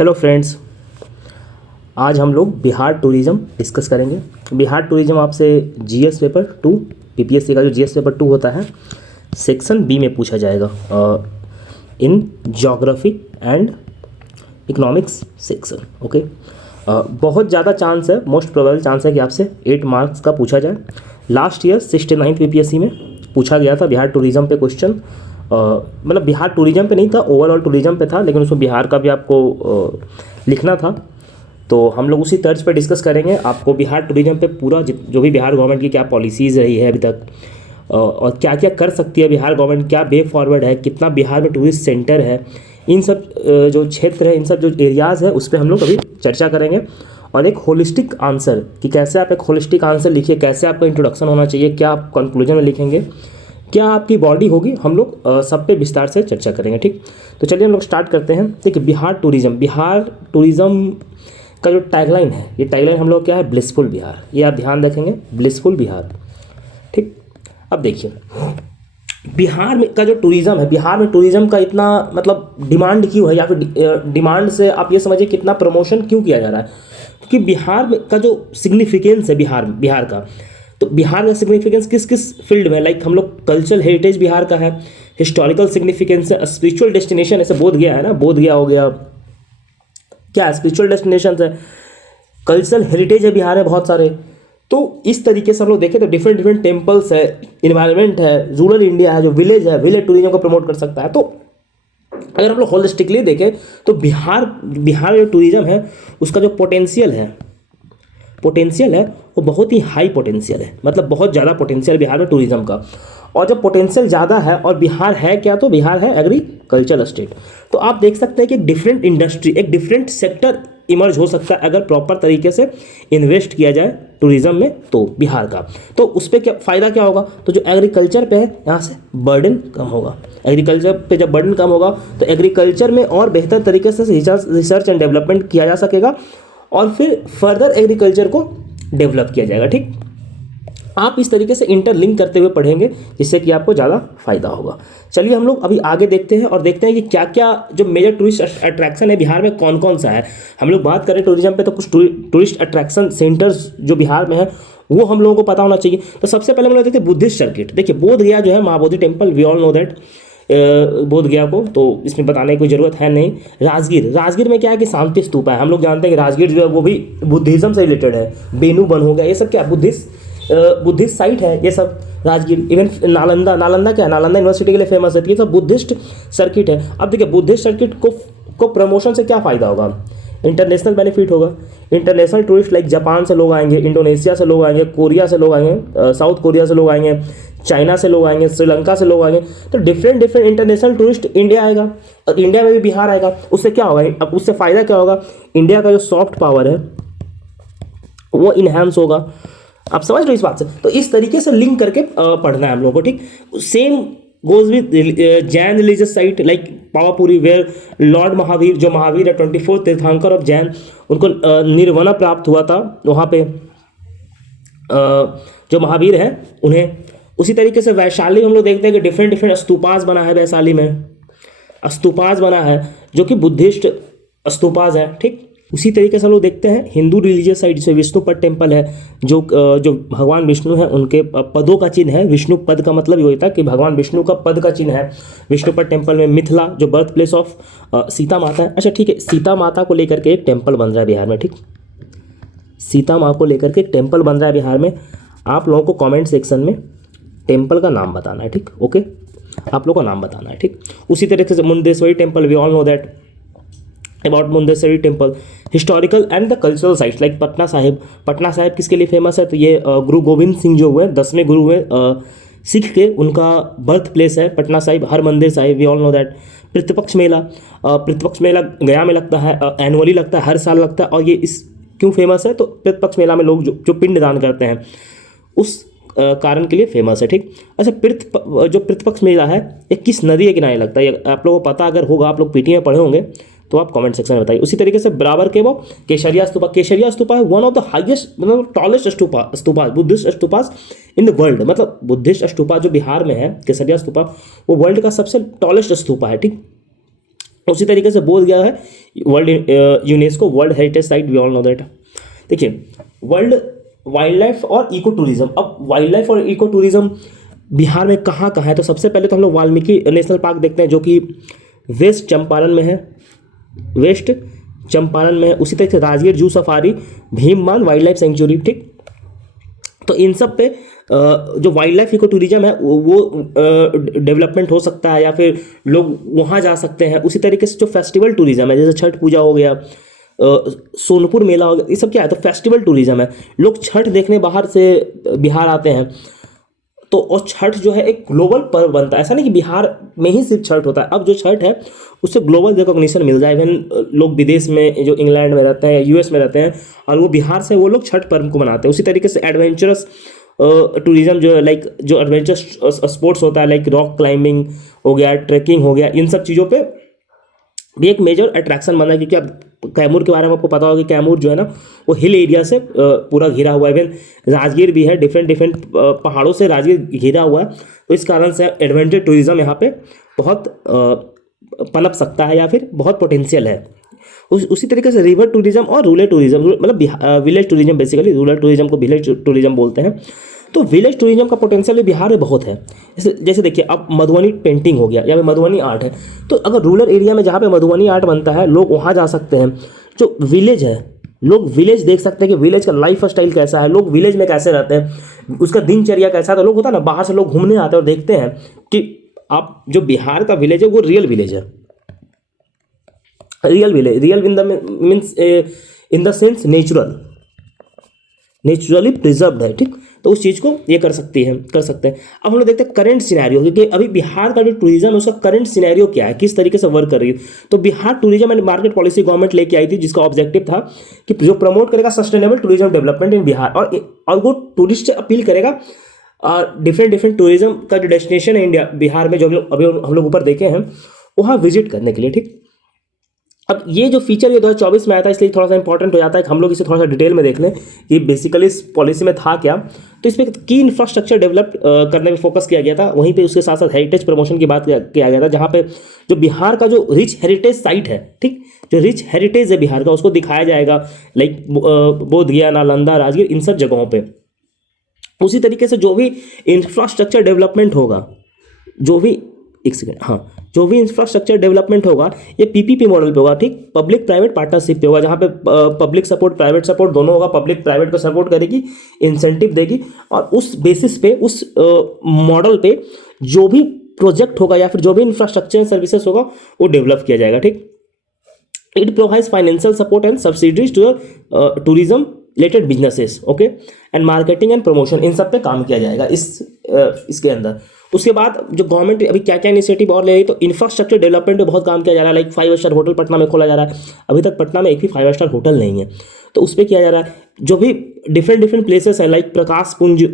Hello friends, आज हम लोग बिहार टूरिज़्म डिस्कस करेंगे। बिहार टूरिज़्म आपसे जीएस पेपर 2 पीपीएससी का जो जीएस पेपर 2 होता है सेक्शन बी में पूछा जाएगा in geography and economics section. Okay, बहुत ज़्यादा चांस है, मोस्ट प्रोबेबल चांस है कि आपसे 8 मार्क्स का पूछा जाए। लास्ट ईयर 69 पीपीएससी में पूछा गया था बिहार टूरिज़्म पे क्वेश्चन। मतलब बिहार टूरिज़्म पे नहीं था, ओवरऑल टूरिज़्म पे था, लेकिन उसमें बिहार का भी आपको लिखना था। तो हम लोग उसी तर्ज पे डिस्कस करेंगे। आपको बिहार टूरिज़्म पे पूरा जो भी बिहार गवर्नमेंट की क्या पॉलिसीज़ रही है अभी तक और क्या क्या कर सकती है बिहार गवर्नमेंट, क्या वे फॉरवर्ड है, कितना बिहार में टूरिस्ट सेंटर है, इन सब जो क्षेत्र है, इन सब जो एरियाज़ है उस पर हम लोग अभी चर्चा करेंगे। और एक होलिस्टिक आंसर कि कैसे आप एक होलिस्टिक आंसर लिखिए, कैसे आपका इंट्रोडक्शन होना चाहिए, क्या आप कंक्लूजन में लिखेंगे, क्या आपकी बॉडी होगी, हम लोग सब पे विस्तार से चर्चा करेंगे। ठीक, तो चलिए हम लोग स्टार्ट करते हैं। देखिए, बिहार टूरिज़्म का जो टैगलाइन है, ये टैगलाइन हम लोग क्या है, ब्लिसफुल बिहार। ये आप ध्यान रखेंगे, ब्लिसफुल बिहार। ठीक, अब देखिए बिहार में का जो टूरिज़्म है, बिहार में टूरिज़्म का इतना मतलब डिमांड क्यों है, या फिर डिमांड से आप ये समझिए कितना प्रमोशन क्यों किया जा रहा है। क्योंकि बिहार में का जो सिग्निफिकेंस है बिहार का, तो बिहार का सिग्निफिकेंस किस किस फील्ड में, लाइक हम लोग कल्चरल हेरिटेज बिहार का है, हिस्टोरिकल सिग्निफिकेंस है, स्पिरिचुअल डेस्टिनेशन, ऐसे बोध गया है ना, बोध गया हो गया, क्या स्पिरिचुअल डेस्टिनेशन है, कल्चरल हेरिटेज है बिहार में बहुत सारे। तो इस तरीके से हम लोग देखें तो डिफरेंट डिफरेंट टेम्पल्स है, इन्वायरमेंट है, रूरल इंडिया है, जो विलेज है, विलेज टूरिज्म को प्रमोट कर सकता है। तो अगर हम लोग होलिस्टिकली देखें तो बिहार जो टूरिज्म है उसका जो पोटेंशियल है वो बहुत ही हाई पोटेंशियल है, मतलब बहुत ज़्यादा पोटेंशियल बिहार में टूरिज्म का। और जब पोटेंशियल ज़्यादा है और बिहार है क्या, तो बिहार है एग्रीकल्चर स्टेट। तो आप देख सकते हैं कि एक डिफरेंट इंडस्ट्री, एक डिफरेंट सेक्टर इमर्ज हो सकता है अगर प्रॉपर तरीके से इन्वेस्ट किया जाए टूरिज्म में, तो बिहार का। तो उस पर क्या फ़ायदा क्या होगा, तो जो एग्रीकल्चर पे है यहाँ से बर्डन कम होगा। एग्रीकल्चर पे जब बर्डन कम होगा तो एग्रीकल्चर में और बेहतर तरीके से रिसर्च एंड डेवलपमेंट किया जा सकेगा और फिर फर्दर एग्रीकल्चर को डेवलप किया जाएगा। ठीक, आप इस तरीके से इंटरलिंक करते हुए पढ़ेंगे जिससे कि आपको ज़्यादा फायदा होगा। चलिए हम लोग अभी आगे देखते हैं और देखते हैं कि क्या क्या जो मेजर टूरिस्ट अट्रैक्शन है बिहार में कौन कौन सा है। हम लोग बात करें टूरिज्म पे तो कुछ टूरिस्ट अट्रैक्शन सेंटर्स जो बिहार में है वो हम लोगों को पता होना चाहिए। तो सबसे पहले हम लोग देखते हैं बुद्धिस्ट सर्किट। देखिए, बोध गया जो है Mahabodhi temple, we all know that, Bodh Gaya को तो इसमें बताने की कोई ज़रूरत है नहीं। राजगीर में क्या है कि शांति स्तूपा है। हम लोग जानते हैं कि राजगीर जो है वो भी बुद्धिज़्म से रिलेटेड है। बेनू बन हो गया, ये सब क्या बुद्धिस्ट साइट है ये सब। राजगीर, इवन नालंदा क्या है, नालंदा यूनिवर्सिटी के लिए फेमस है। ये सब बुद्धिस्ट सर्किट है। अब देखिए, बुद्धिस्ट सर्किट को प्रमोशन से क्या फ़ायदा होगा, इंटरनेशनल बेनिफिट होगा। इंटरनेशनल टूरिस्ट लाइक जापान से लोग आएंगे, इंडोनेशिया से लोग आएंगे, कोरिया से लोग आएंगे, साउथ कोरिया से लोग आएंगे, चाइना से लोग आएंगे, श्रीलंका से लोग आएंगे। तो डिफरेंट इंटरनेशनल टूरिस्ट इंडिया आएगा और इंडिया में भी बिहार आएगा। उससे क्या होगा, अब उससे फ़ायदा क्या होगा, इंडिया का जो सॉफ्ट पावर है वो इन्हांस होगा। आप समझ रहे हो इस बात से। तो इस तरीके से लिंक करके पढ़ना है हम लोगों को। ठीक, same goes with Jain religious site like Pawapuri, where lord Mahavir, जो महावीर है 24 तीर्थंकर ऑफ जैन, उनको निर्वाणा प्राप्त हुआ था वहाँ पे, जो महावीर है उन्हें। उसी तरीके से वैशाली हम लोग देखते हैं कि डिफरेंट स्तूपास बना है, वैशाली में स्तूपास बना है जो कि बुद्धिस्ट स्तूपास है। ठीक, उसी तरीके से हम लोग देखते हैं हिंदू रिलीजियस साइड से विष्णुपद टेम्पल है, जो भगवान विष्णु है उनके पदों का चिन्ह है। विष्णु पद का मतलब ये होता है कि भगवान विष्णु का पद का चिन्ह है विष्णुपद टेम्पल में। मिथिला जो बर्थ प्लेस ऑफ सीता माता है। अच्छा ठीक है, सीता माता को लेकर के एक टेम्पल बन रहा है बिहार में। ठीक, सीता माँ को लेकर के एक टेम्पल बन रहा है बिहार में। आप लोगों को कॉमेंट सेक्शन में टेम्पल का नाम बताना है। ठीक, ओके, आप लोगों को नाम बताना है। ठीक, उसी तरीके से Mundeshwari temple, we all know that about Mundeshwari temple. Historical and the cultural sites like Patna Sahib किसके लिए फेमस है, तो ये गुरु गोविंद सिंह जो हुए 10वें गुरु हुए सिख के, उनका बर्थ प्लेस है Patna Sahib. Harmandir Sahib, we all know that. Pitrupaksha मेला गया में लगता है, एनुअली लगता है, हर साल लगता है। और ये इस क्यों फेमस है, तो पितृपक्ष मेला में लोग जो पिंड दान करते हैं उस कारण के लिए फेमस है। ठीक, अच्छा जो पितृपक्ष मेला है ये किस नदी के किनारे लगता है, आप लोगों को पता अगर होगा, आप लोग पीटी में पढ़े होंगे तो आप कमेंट सेक्शन में बताइए। उसी तरीके से बराबर के वो केसरिया स्तूपा है वन ऑफ द हाईएस्ट मतलब tallest stupa Buddhist stupas in the world. मतलब बुद्धिस्ट स्तूपा जो बिहार में है केसरिया स्तूपा, वो वर्ल्ड का सबसे टॉलेस्ट स्तूपा है। ठीक, उसी तरीके से बोल गया है world UNESCO world heritage site, we all know that. देखिए वर्ल्ड वाइल्ड लाइफ और इको टूरिज्म, अब वाइल्ड लाइफ और इको टूरिज्म बिहार में कहाँ कहाँ है, तो सबसे पहले तो हम लोग वाल्मीकि नेशनल पार्क देखते हैं जो कि वेस्ट चंपारण में है, वेस्ट चंपारण में है। उसी तरह से Rajgir zoo safari, Bhimbandh wild life sanctuary, ठीक। तो इन सब पे जो वाइल्ड लाइफ इको टूरिज्म है वो डेवलपमेंट हो सकता है या फिर लोग वहाँ जा सकते हैं। उसी तरीके से जो फेस्टिवल टूरिज्म है जैसे छठ पूजा हो गया, सोनपुर मेला हो गया, ये सब क्या है, तो फेस्टिवल टूरिज्म है। लोग छठ देखने बाहर से बिहार आते हैं, तो और छठ जो है एक ग्लोबल पर्व बनता है। ऐसा नहीं कि बिहार में ही सिर्फ छठ होता है, अब जो छठ है उससे ग्लोबल रिकॉग्निशन मिल जाए। इवन लोग विदेश में जो इंग्लैंड में रहते हैं, यूएस में रहते हैं, और वो बिहार से वो लोग छठ पर्व को मनाते हैं। उसी तरीके से एडवेंचरस टूरिज्म जो है, लाइक जो एडवेंचरस स्पोर्ट्स होता है, लाइक रॉक क्लाइंबिंग हो गया, ट्रैकिंग हो गया, इन सब चीज़ों पे भी एक मेजर अट्रैक्शन बना है। क्योंकि अब कैमूर के बारे में आपको पता होगा कि कैमूर जो है ना वो हिल एरिया से पूरा घिरा हुआ है। इवन राजगीर भी है, डिफरेंट पहाड़ों से राजगीर घिरा हुआ है। तो इस कारण से एडवेंचर टूरिज्म यहाँ पे बहुत पनप सकता है या फिर बहुत पोटेंशियल है। उसी तरीके से रिवर टूरिज्म और रूरल टूरिज्म, मतलब village tourism, basically rural tourism को विलेज टूरिज्म बोलते हैं। तो विलेज टूरिज्म का पोटेंशियल बिहार में बहुत है। जैसे देखिए अब मधुबनी पेंटिंग हो गया या फिर मधुबनी आर्ट है, तो अगर रूरल एरिया में जहाँ पे मधुबनी आर्ट बनता है लोग वहाँ जा सकते हैं। जो विलेज है, लोग विलेज देख सकते हैं कि विलेज का लाइफ स्टाइल कैसा है, लोग विलेज में कैसे रहते हैं, उसका दिनचर्या कैसा है। तो लोग होता है ना, बाहर से लोग घूमने आते हैं और देखते हैं कि आप जो बिहार का विलेज है वो रियल विलेज है, real village, real in the means in the sense naturally preserved है, ठीक। तो उस चीज़ को ये कर सकते हैं। अब हम लोग देखते हैं करंट सिनेरियो, क्योंकि अभी बिहार का जो टूरिज्म है उसका करंट सिनेरियो क्या है, किस तरीके से वर्क कर रही है। तो Bihar tourism and market policy government लेके आई थी, जिसका ऑब्जेक्टिव था कि जो प्रमोट करेगा sustainable tourism development in Bihar, और वो टूरिस्ट से अपील करेगा डिफरेंट टूरिज्म का जो डेस्टिनेशन है इंडिया बिहार में, जो अभी हम लोग ऊपर देखे हैं, वहाँ विजिट करने के लिए, ठीक। अब ये जो फीचर ये 2024 में आया था, इसलिए थोड़ा सा इंपॉर्टेंट हो जाता है कि हम लोग इसे थोड़ा सा डिटेल में देख लें कि बेसिकली इस पॉलिसी में था क्या। तो इसमें की इंफ्रास्ट्रक्चर डेवलप करने में फोकस किया गया था, वहीं पे उसके साथ साथ हेरिटेज प्रमोशन की बात किया गया था, जहाँ पे जो बिहार का जो रिच हेरिटेज साइट है, ठीक, जो रिच हेरिटेज है बिहार का, उसको दिखाया जाएगा, लाइक बोध गया, नालंदा, राजगीर, इन सब जगहों पर। उसी तरीके से जो भी इंफ्रास्ट्रक्चर डेवलपमेंट होगा, जो भी इंफ्रास्ट्रक्चर डेवलपमेंट होगा ये पीपीपी मॉडल पे होगा, ठीक, पब्लिक प्राइवेट पार्टनरशिप पे होगा, जहाँ पे पब्लिक सपोर्ट प्राइवेट सपोर्ट दोनों होगा। पब्लिक प्राइवेट को सपोर्ट करेगी, इंसेंटिव देगी, और उस बेसिस पे, उस मॉडल पे जो भी प्रोजेक्ट होगा या फिर जो भी इंफ्रास्ट्रक्चर सर्विसेज होगा वो डेवलप किया जाएगा, ठीक। It provides financial support and subsidies to tourism related businesses, okay, and marketing and promotion, इन सब पे काम किया जाएगा इसके अंदर। उसके बाद जो गवर्नमेंट अभी क्या क्या इनिशिएटिव और ले रही है, तो इंफ्रास्ट्रक्चर डेवलपमेंट पे बहुत काम किया जा रहा है। लाइक 5 स्टार होटल पटना में खोला जा रहा है, अभी तक पटना में एक भी 5 स्टार होटल नहीं है, तो उस पर किया जा रहा है। जो भी डिफरेंट प्लेसेस है, लाइक प्रकाश पुंज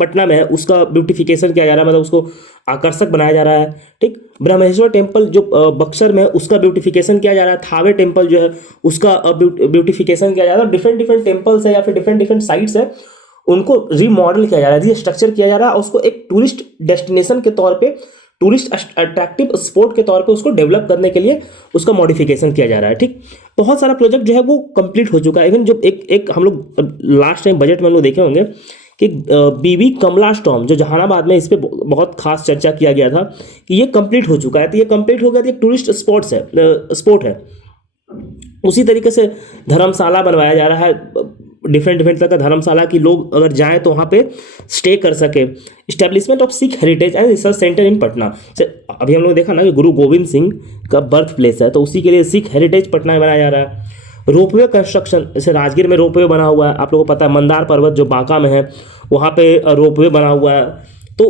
पटना में है, उसका ब्यूटिफिकेशन किया जा रहा है, मतलब उसको आकर्षक बनाया जा रहा है, ठीक। ब्रह्मेश्वर टेम्पल जो बक्सर में है उसका ब्यूटिफिकेशन किया जा रहा है। थावे टेम्पल जो है उसका ब्यूटिफिकेशन किया जा रहा है। डिफरेंट टेम्पल्स है या फिर डिफरेंट साइट्स है, उनको रीमॉडल किया जा रहा है, रीस्ट्रक्चर किया जा रहा है, उसको एक टूरिस्ट डेस्टिनेशन के तौर पे, टूरिस्ट अट्रैक्टिव स्पॉट के तौर पे उसको डेवलप करने के लिए उसका मॉडिफिकेशन किया जा रहा है, ठीक। बहुत सारा प्रोजेक्ट जो है वो कंप्लीट हो चुका है। इवन जो एक हम लोग लास्ट टाइम बजट में हम लोग देखे होंगे कि बीबी कमला स्टॉर्म जो जहानाबाद में, इस पर बहुत खास चर्चा किया गया था कि ये कंप्लीट हो चुका है। तो ये कंप्लीट हो गया, तो एक टूरिस्ट स्पॉट है। उसी तरीके से धर्मशाला बनवाया जा रहा है, डिफरेंट तरह का धर्मशाला की लोग अगर जाएं तो वहाँ पे स्टे कर सके। Establishment of Sikh heritage and research centre in Patna, अभी हम लोग देखा ना कि गुरु गोविंद सिंह का बर्थ प्लेस है, तो उसी के लिए सिख हेरिटेज पटना में बनाया जा रहा है। रोपवे कंस्ट्रक्शन, जैसे राजगीर में रोपवे बना हुआ है, आप लोगों को पता है, मंदार पर्वत जो बांका में है वहाँ पे रोपवे बना हुआ है। तो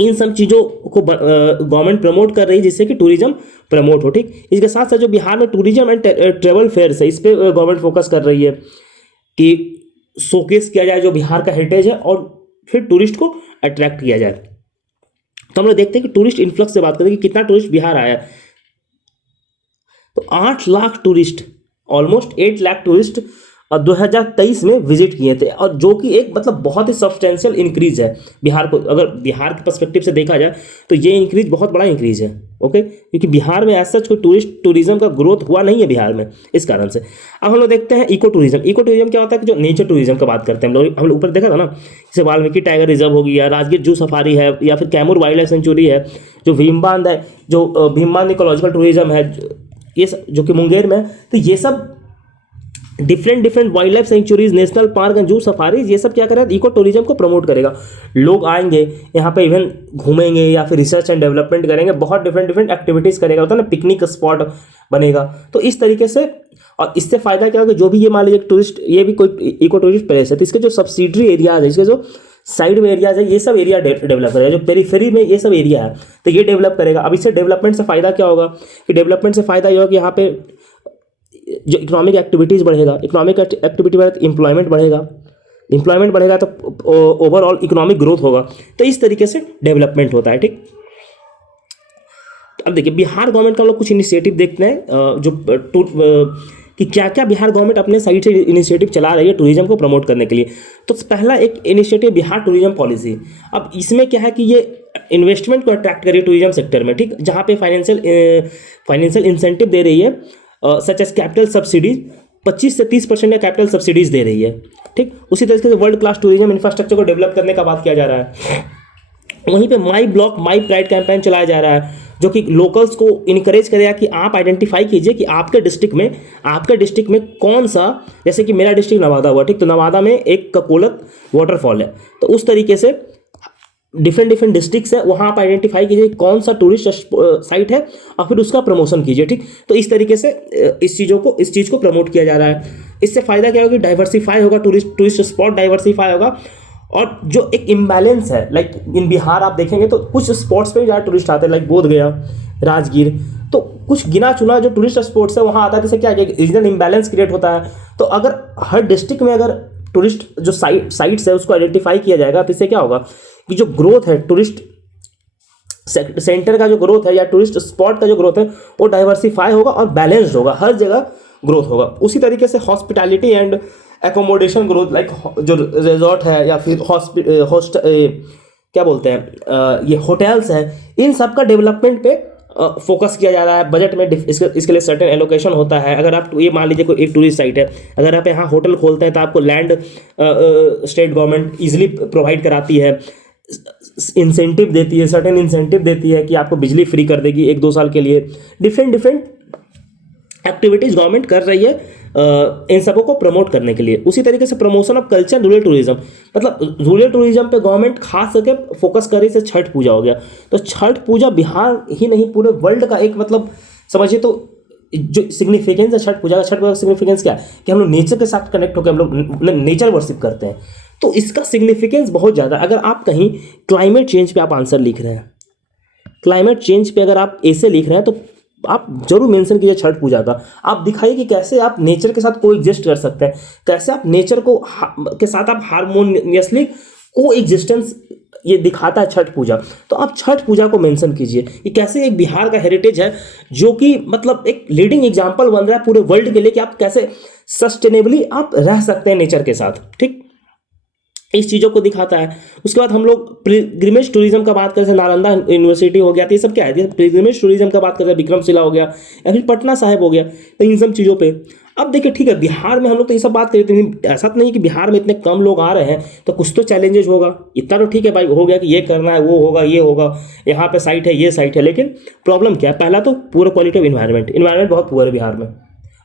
इन सब चीज़ों को गवर्नमेंट प्रमोट कर रही है जिससे कि टूरिज्म प्रमोट हो, ठीक। इसके साथ साथ जो बिहार में टूरिज्म एंड ट्रेवल फेयर्स है, इस पर गवर्नमेंट फोकस कर रही है कि शोकेस किया जाए जो बिहार का हेरिटेज है और फिर टूरिस्ट को अट्रैक्ट किया जाए। तो हम लोग देखते हैं कि टूरिस्ट इन्फ्लक्स से बात करें कि कितना टूरिस्ट बिहार आया है, तो 8 lakh tourist, almost 8 lakh tourist और 2023 में विजिट किए थे, और जो कि एक मतलब बहुत ही सब्सटेंशियल इंक्रीज है बिहार को, अगर बिहार के पर्सपेक्टिव से देखा जाए तो ये इंक्रीज बहुत बड़ा इंक्रीज है। ओके, क्योंकि बिहार में ऐसा कोई टूरिज्म का ग्रोथ हुआ नहीं है बिहार में, इस कारण से। अब हम लोग देखते हैं इको टूरिज्म। इको टूरिज्म क्या होता है कि जो नेचर टूरिज्म का बात करते हैं हम लोग ऊपर देखा था ना, जैसे वाल्मीकि टाइगर रिजर्व हो गया, राजगीर जू सफारी है, या फिर कैमूर वाइल्ड लाइफ सेंचुरी है, जो भीमबांध है, जो भीमबांध इकोलॉजिकल टूरिज्म है, ये जो कि मुंगेर में। तो ये सब different wild life sanctuaries, national park and जू सफारीज, ये सब क्या करेगा, इको टूरिज्म को प्रमोट करेगा। लोग आएंगे यहाँ पे, इवन घूमेंगे या फिर रिसर्च एंड डेवलपमेंट करेंगे, बहुत डिफरेंट एक्टिविटीज करेगा, होता है ना, पिकनिक स्पॉट बनेगा। तो इस तरीके से, और इससे फायदा क्या होगा, जो भी ये मान लीजिए टूरिस्ट, ये भी कोई इको टूरिस्ट प्लेस है, तो इसके जो सब्सिडरी एरियाज है, इसके जो साइड में एरियाज है, ये सब एरिया डेवलप करेगा। जो पेरीफेरी में ये सब एरिया है तो ये डेवलप करेगा। अब इससे डेवलपमेंट से फायदा क्या होगा, कि डेवलपमेंट से फायदा ये होगा कि यहाँ पे जो इकोनॉमिक एक्टिविटीज़ बढ़ेगा, इकोनॉमिक एक्टिविटी बढ़ेगा तो एम्प्लॉयमेंट बढ़ेगा तो ओवरऑल इकोनॉमिक ग्रोथ होगा। तो इस तरीके से डेवलपमेंट होता है, ठीक। अब देखिए बिहार गवर्नमेंट का हम लोग कुछ इनिशिएटिव देखते हैं, कि क्या क्या बिहार गवर्नमेंट अपने साइड से इनिशिएटिव चला रही है टूरिज्म को प्रमोट करने के लिए। तो पहला एक इनिशिएटिव बिहार टूरिज्म पॉलिसी। अब इसमें क्या है कि ये इन्वेस्टमेंट को अट्रैक्ट करिए टूरिज्म सेक्टर में, ठीक, जहाँ पे फाइनेंशियल इंसेंटिव दे रही है, सच एज कैपिटल सब्सिडीज 25 से 30% या कैपिटल सब्सिडीज दे रही है, ठीक। उसी तरीके से वर्ल्ड क्लास टूरिज्म इंफ्रास्ट्रक्चर को डेवलप करने का बात किया जा रहा है। वहीं पे माई ब्लॉक माई प्राइड कैंपेन चलाया जा रहा है, जो कि लोकल्स को इनकरेज करेगा कि आप आइडेंटिफाई कीजिए कि आपके डिस्ट्रिक्ट में कौन सा, जैसे कि मेरा डिस्ट्रिक्ट नवादा हुआ, ठीक, तो नवादा में एक ककोलत वाटरफॉल है, तो उस तरीके से डिफरेंट डिस्ट्रिक्ट्स है, वहाँ आप आइडेंटिफाई कीजिए कौन सा टूरिस्ट साइट है और फिर उसका प्रमोशन कीजिए, ठीक। तो इस तरीके से इस चीज़ को प्रमोट किया जा रहा है। इससे फायदा क्या होगा कि डाइवर्सिफाई होगा, टूरिस्ट स्पॉट डाइवर्सिफाई होगा। और जो एक इम्बैलेंस है, लाइक इन बिहार आप देखेंगे तो कुछ स्पॉट्स पे ज़्यादा टूरिस्ट आते हैं, लाइक बोध गया, राजगीर, तो कुछ गिना चुना जो टूरिस्ट स्पॉट्स है वहाँ आता है। जैसे क्या है, रीजनल इम्बैलेंस क्रिएट होता है। तो अगर हर डिस्ट्रिक्ट में अगर टूरिस्ट जो साइट्स है उसको आइडेंटिफाई किया जाएगा, तो इससे क्या होगा कि जो ग्रोथ है टूरिस्ट सेंटर का, जो ग्रोथ है या टूरिस्ट स्पॉट का जो ग्रोथ है, वो डाइवर्सिफाई होगा और बैलेंस्ड होगा, हर जगह ग्रोथ होगा। उसी तरीके से hospitality and accommodation growth, like जो रिजॉर्ट है या फिर क्या बोलते हैं, ये होटल्स हैं, इन सब का डेवलपमेंट पे फोकस किया जा रहा है। बजट में इसके लिए सर्टेन एलोकेशन होता है। अगर आप ये मान लीजिए कोई एक टूरिस्ट साइट है, अगर आप यहाँ होटल खोलते हैं तो आपको land state government easily provide कराती है, इंसेंटिव देती है, सर्टेन इंसेंटिव देती है कि आपको बिजली फ्री कर देगी 1-2 साल के लिए। डिफरेंट एक्टिविटीज़ गवर्नमेंट कर रही है इन सबों को प्रमोट करने के लिए। उसी तरीके से promotion of culture rural tourism, मतलब रूरल टूरिज्म पे गवर्नमेंट खास करके फोकस कर रही है। छठ पूजा हो गया, तो छठ पूजा बिहार ही नहीं पूरे वर्ल्ड का एक मतलब समझिए तो जो सिग्निफिकेंस है छठ पूजा का सिग्निफिकेंस क्या है कि हम लोग नेचर के साथ कनेक्ट होकर हम लोग नेचर वर्शिप करते हैं। तो इसका सिग्निफिकेंस बहुत ज़्यादा। अगर आप कहीं क्लाइमेट चेंज पे आप आंसर लिख रहे हैं, क्लाइमेट चेंज पे अगर आप ऐसे लिख रहे हैं तो आप जरूर मेंशन कीजिए छठ पूजा का। आप दिखाइए कि कैसे आप नेचर के साथ कोएग्जिस्ट कर सकते हैं, कैसे आप नेचर को के साथ आप हार्मोनियसली कोएग्जिस्टेंस ये दिखाता है छठ पूजा। तो आप छठ पूजा को मेंशन कीजिए कि कैसे एक बिहार का हेरिटेज है जो कि मतलब एक लीडिंग एग्जाम्पल बन रहा है पूरे वर्ल्ड के लिए कि आप कैसे सस्टेनेबली आप रह सकते हैं नेचर के साथ, ठीक। इस चीज़ों को दिखाता है। उसके बाद हम लोग पिलग्रिमेज टूरिज्म का बात करते हैं, नालंदा यूनिवर्सिटी हो गया, तो ये सब क्या है, पिलग्रिमेज टूरिज्म का बात करते हैं, विक्रमशिला हो गया या फिर पटना साहिब हो गया, तो इन सब चीज़ों पे अब देखिए ठीक है बिहार में हम लोग तो ये सब बात करते हैं। ऐसा तो नहीं कि बिहार में इतने कम लोग आ रहे हैं तो कुछ तो चैलेंजेस होगा। इतना तो ठीक है भाई, हो गया कि ये करना है, वो होगा, ये होगा, यहाँ पे साइट है, ये साइट है, लेकिन प्रॉब्लम क्या है, पहला तो पूरा क्वालिटी ऑफ इन्वायरमेंट बहुत पुअर है बिहार में,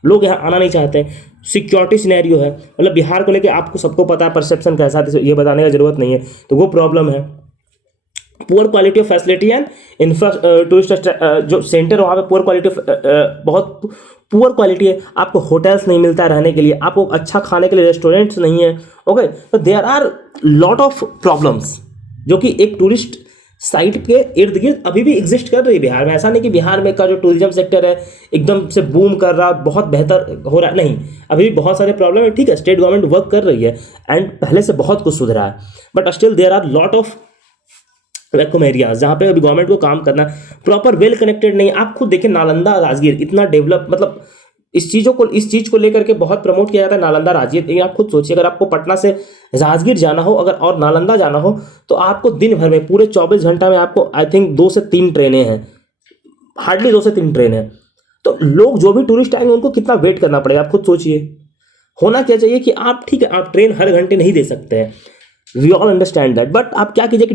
लोग यहाँ आना नहीं चाहते हैं। सिक्योरिटी सिनेरियो है, मतलब बिहार को लेके आपको सबको पता है परसेप्शन कैसा है, ये बताने का जरूरत नहीं है, तो वो प्रॉब्लम है। Poor quality of facility and tourist जो सेंटर वहाँ पे पुअर क्वालिटी ऑफ बहुत पुअर क्वालिटी है। आपको होटल्स नहीं मिलता है रहने के लिए, आपको अच्छा खाने के लिए रेस्टोरेंट्स नहीं है, ओके। तो there are lot of problems जो कि एक टूरिस्ट साइट के इर्द गिर्द अभी भी एग्जिस्ट कर रही है बिहार में। ऐसा नहीं कि बिहार में का जो टूरिज्म सेक्टर है एकदम से बूम कर रहा, बहुत बेहतर हो रहा, नहीं, अभी भी बहुत सारे प्रॉब्लम है। ठीक है, स्टेट गवर्नमेंट वर्क कर रही है एंड पहले से बहुत कुछ सुधरा है, but still there are lot of vacuum areas जहाँ पे अभी गवर्नमेंट को काम करना है। प्रॉपर वेल कनेक्टेड नहीं। आप खुद देखें नालंदा राजगीर इतना डेवलप, मतलब इस चीज़ को लेकर के बहुत प्रमोट किया जाता है नालंदा राजगीर। लेकिन आप खुद सोचिए, अगर आपको पटना से राजगीर जाना हो अगर और नालंदा जाना हो तो आपको दिन भर में पूरे 24 घंटा में आपको आई थिंक 2 से 3 ट्रेनें हैं, हार्डली 2 से 3 ट्रेन हैं। तो लोग जो भी टूरिस्ट आएंगे उनको कितना वेट करना पड़ेगा, आप खुद सोचिए। होना क्या चाहिए कि आप ठीक है, आप ट्रेन हर घंटे नहीं दे सकते हैं, we all understand that, but आप क्या कीजिए कि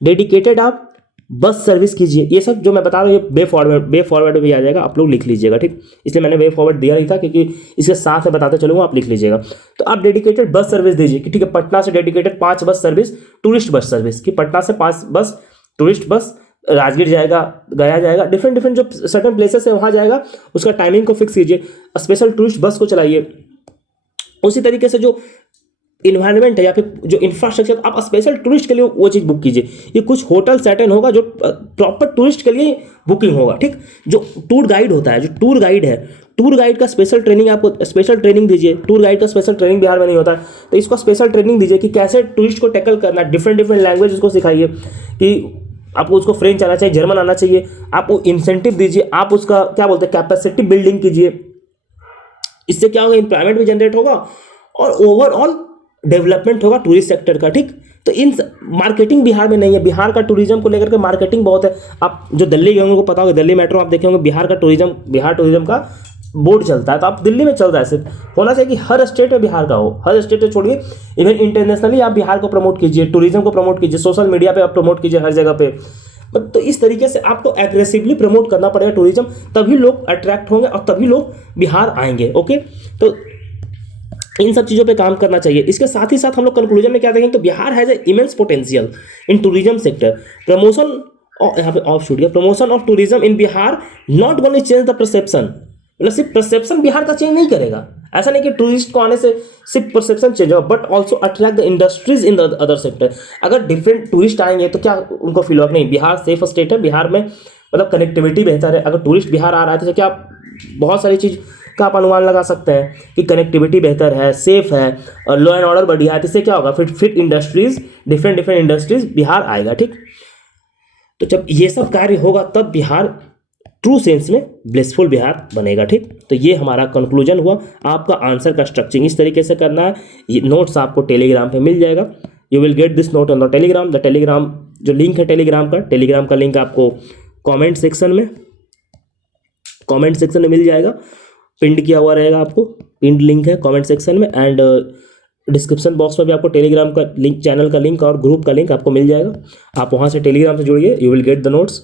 डेडिकेटेड आप बस सर्विस कीजिए। ये सब जो मैं बता रहा हूँ ये वे फॉरवर्ड भी आ जाएगा, आप लोग लिख लीजिएगा, ठीक। इसलिए मैंने वे फॉरवर्ड दिया नहीं था क्योंकि इसके साथ में बताते चलूँगा, आप लिख लीजिएगा। तो आप डेडिकेटेड बस सर्विस दीजिए कि ठीक है, पटना से dedicated 5 bus service, tourist bus service, कि पटना से 5 बस टूरिस्ट बस राजगीर जाएगा, गया जाएगा, डिफरेंट जो सर्टेन प्लेसेस है वहाँ जाएगा, उसका टाइमिंग को फिक्स कीजिए, स्पेशल टूरिस्ट बस को चलाइए। उसी तरीके से जो इन्वायरमेंट है या फिर जो इंफ्रास्ट्रक्चर, आप स्पेशल टूरिस्ट के लिए वो चीज़ बुक कीजिए। ये कुछ होटल सर्टेन होगा जो प्रॉपर टूरिस्ट के लिए बुकिंग होगा, ठीक। जो टूर गाइड होता है, जो टूर गाइड है, टूर गाइड का स्पेशल ट्रेनिंग, आपको स्पेशल ट्रेनिंग दीजिए। टूर गाइड का स्पेशल ट्रेनिंग बिहार में नहीं होता है, तो इसको स्पेशल ट्रेनिंग दीजिए कि कैसे टूरिस्ट को टैकल करना है। डिफरेंट लैंग्वेज उसको सिखाइए कि आपको उसको फ्रेंच आना चाहिए, जर्मन आना चाहिए, आप वो इंसेंटिव दीजिए, आप उसका क्या बोलते हैं कैपेसिटी बिल्डिंग कीजिए। इससे क्या होगा, एम्प्लॉयमेंट भी जनरेट होगा और ओवरऑल डेवलपमेंट होगा टूरिस्ट सेक्टर का, ठीक। तो इन मार्केटिंग बिहार में नहीं है, बिहार का टूरिज्म को लेकर के मार्केटिंग बहुत है। आप जो दिल्ली गए होंगे को पता होगा, दिल्ली मेट्रो आप देखे होंगे, बिहार टूरिज्म का बोर्ड चलता है, तो आप दिल्ली में चल रहा है। सिर्फ होना चाहिए कि हर स्टेट में बिहार का हो, हर स्टेट में छोड़िए, इवन इंटरनेशनली आप बिहार को प्रमोट कीजिए, टूरिज्म को प्रमोट कीजिए, सोशल मीडिया पे आप प्रमोट कीजिए हर जगह पे। तो इस तरीके से आपको एग्रेसिवली प्रमोट करना पड़ेगा टूरिज्म, तभी लोग अट्रैक्ट होंगे और तभी लोग बिहार आएंगे। ओके, तो इन सब चीज़ों पे काम करना चाहिए। इसके साथ ही साथ हम लोग कंक्लूजन में क्या देखेंगे, तो Bihar has a immense potential in tourism sector. Promotion, यहाँ पे ऑफ छूट गया, promotion of tourism in Bihar not only change the perception, मतलब सिर्फ परसेप्शन बिहार का चेंज नहीं करेगा, ऐसा नहीं कि टूरिस्ट को आने से सिर्फ परसेप्शन चेंज होगा, but also attract the industries in the other sector. अगर डिफरेंट टूरिस्ट आएंगे तो क्या उनको फील होगा नहीं बिहार सेफ स्टेट है, बिहार में मतलब कनेक्टिविटी बेहतर है। अगर टूरिस्ट बिहार आ रहा है तो क्या बहुत सारी चीज़ का आप अनुमान लगा सकते हैं कि कनेक्टिविटी बेहतर है, सेफ है, और लॉ एंड ऑर्डर बढ़िया है, तो इससे क्या होगा, फिर इंडस्ट्रीज, डिफरेंट इंडस्ट्रीज बिहार आएगा, ठीक। तो जब ये सब कार्य होगा तब बिहार ट्रू सेंस में ब्लिसफुल बिहार बनेगा, ठीक। तो ये हमारा कंक्लूजन हुआ। आपका आंसर का स्ट्रक्चरिंग इस तरीके से करना है। ये नोट्स आपको टेलीग्राम पे मिल जाएगा, you will get this note on the Telegram. The Telegram जो लिंक है टेलीग्राम का लिंक आपको कमेंट सेक्शन में मिल जाएगा, पिंड किया हुआ रहेगा, आपको पिंड लिंक है कमेंट सेक्शन में, एंड डिस्क्रिप्शन बॉक्स में भी आपको टेलीग्राम का लिंक, चैनल का लिंक और ग्रुप का लिंक आपको मिल जाएगा। आप वहाँ से टेलीग्राम से जुड़िए, you will get the notes.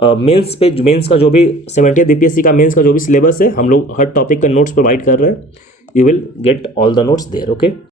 Mains का जो भी 70th बीपीएससी का मेंस का जो भी सिलेबस है, हम लोग हर टॉपिक का नोट्स प्रोवाइड कर रहे हैं, you will get all the notes there. Okay.